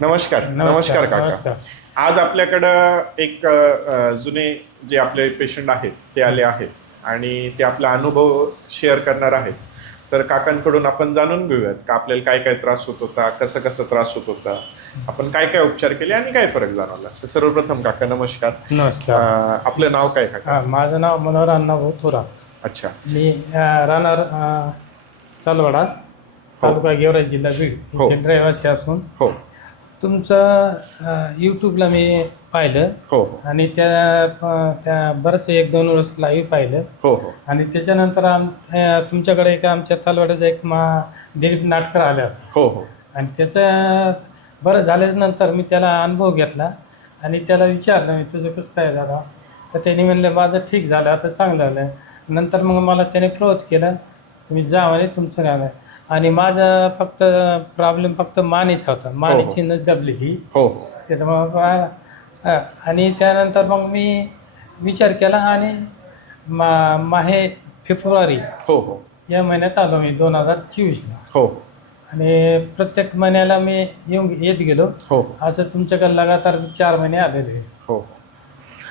नमस्कार नमस्कार काका. आज आपल्याकडं एक जुने जे आपले पेशंट आहेत ते आले आहेत आणि ते आपला अनुभव शेअर करणार आहेत. तर काकांकडून आपण जाणून घेऊयात का आपल्याला काय काय त्रास होत होता कसं कसं त्रास होत होता. आपण काय काय उपचार केले आणि काय फरक जाणवला? तर सर्वप्रथम काका नमस्कार. नमस्कार. आपलं नाव काय काका? हा, माझं नाव मनोहर अण्णाभाऊ थोरा अच्छा. मी राहणार तलवाडा तालुका गेवराई जिल्हा बीड. हो. रहिवासी असून. हो. तुमचं यूट्यूबला मी पाहिलं. हो. हो आणि त्या त्या बरंच एक दोन वर्ष लाईव्ह पाहिलं. हो हो. आणि त्याच्यानंतर आम अं, तुमच्याकडे एक आमच्या तलवाड्याचा एक मा दिलीप नाटकर आल्या. हो हो. आणि त्याचं बरं झाल्यानंतर मी त्याला अनुभव घेतला. आणि त्याला विचारलं मी तुझं कसं काय झालं? तर त्यांनी म्हणलं माझं ठीक झालं आता चांगलं झालं. नंतर मग मला त्याने प्रोत केलं. तुम्ही जा म्हणे तुमचं काम आहे. आणि माझं फक्त प्रॉब्लेम फक्त मानेचा होता. मानेची नस दबली ही. हो. हो त्याच्यामुळं बा- हा, आणि त्यानंतर मग मी विचार केला आणि मा माहे फेब्रुवारी हो हो. या महिन्यात आलो मी दोन हजार चोवीसला हो. आणि प्रत्येक महिन्याला मी येऊन येत गेलो. हो. असं तुमच्याकडे लगातार चार महिने आलेले. हो.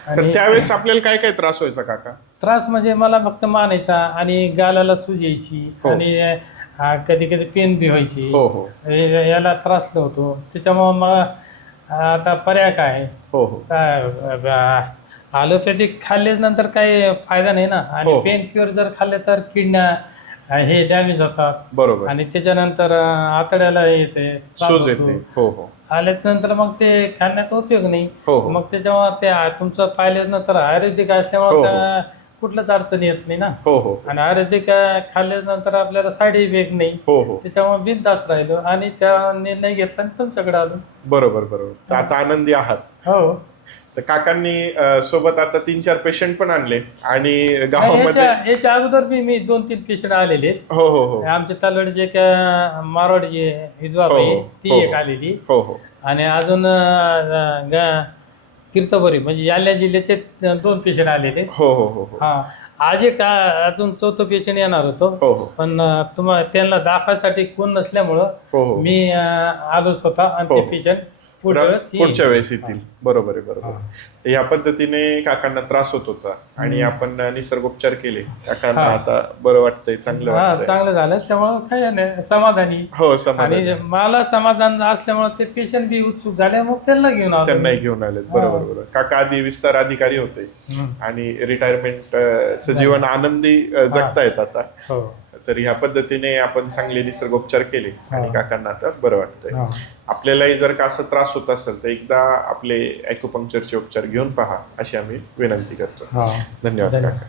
तर आणि त्यावेळेस आपल्याला काय काय त्रास व्हायचा काका? त्रास म्हणजे मला फक्त मानायचा आणि गालाला सूज यायची हो. आणि कधी कधी पेन बी व्हायची हो हो. हे- याला त्रास होतो. त्याच्यामुळं मला आता पर्याय काय? हो हो. काय ॲलोपॅथिक खाल्ल्याच नंतर काही फायदा नाही ना? हो, आणि हो. पेन क्युअर जर खाल्ले तर किडण्या अं, हे डॅमेज होतात. बरोबर. आणि त्याच्यानंतर अं, आतड्याला येते त्रास सूज होतो. येते हो हो. नंतर मग ते खाण्याचा उपयोग नाही. हो हो. मग त्याच्यामुळे ते आ- तुमचं पाहिल्याच नंतर आयुर्वेदिक हो, असल्यामुळे हो. कुठलंच अडचण येत नाही ना. हो हो. आणि आयुर्वेदिक अं, खाल्ल्याच नंतर आपल्याला साईड इफेक्ट नाही. हो हो. त्याच्यामुळे बिनदास राहिलो आणि त्या निर्णय घेतला आणि तुमच्याकडे आलो. बरोबर बरोबर. आता आनंदी आहात. हो. तर काकांनी अं, सोबत आता तीन चार पेशंट पण आणले आणि गावामध्ये याच्या याच्या अगोदर बी मी दोन तीन पेशंट आलेले. हो हो हो. आमच्या तालवाडीचे एक अं, मारवाडची विधवा हो, बाई हो, ती हो, एक हो. आलेली. हो हो. आणि अजून अं, ग- तीर्थभरी म्हणजे जालन्या जिल्ह्याचे दोन पेशंट आलेले हो हो हो हो. हा. आज एक आ- अजून चौथं पेशंट येणार होतो. हो हो. पण अं, तुम्हा त्यांना दाखवायसाठी कोण नसल्यामुळं हो हो मी अं, आलो स्वतः आणि हो, ते हो. पेशंट पुढच्या वेळेस येतील. बरोबर आहे बरोबर या पद्धतीने काकांना त्रास होत होता आणि आपण निसर्गोपचार केले. काकांना. आता बरं वाटतंय चांगलं चांगलं झालं. त्यामुळं काही नाही समाधानी. हो समाधान. आणि मला समाधान असल्यामुळे ते पेशंट बी उत्सुक झाले मग त्यांना घेऊन आलो. त्यांनाही घेऊन आलेत. बरोबर बरोबर. काका आधी विस्तार अधिकारी होते. आणि रिटायरमेंट जीवन आनंदी जगतायत आता. हो. तर ह्या पद्धतीने आपण चांगले निसर्गोपचार केले आणि हा. काकांना आता बरं वाटतंय हा. आपल्यालाही जर का असं त्रास होत असेल तर एकदा आपले ॲक्युपंक्चरचे उपचार घेऊन पहा अशी आम्ही विनंती करतो हा धन्यवाद. काका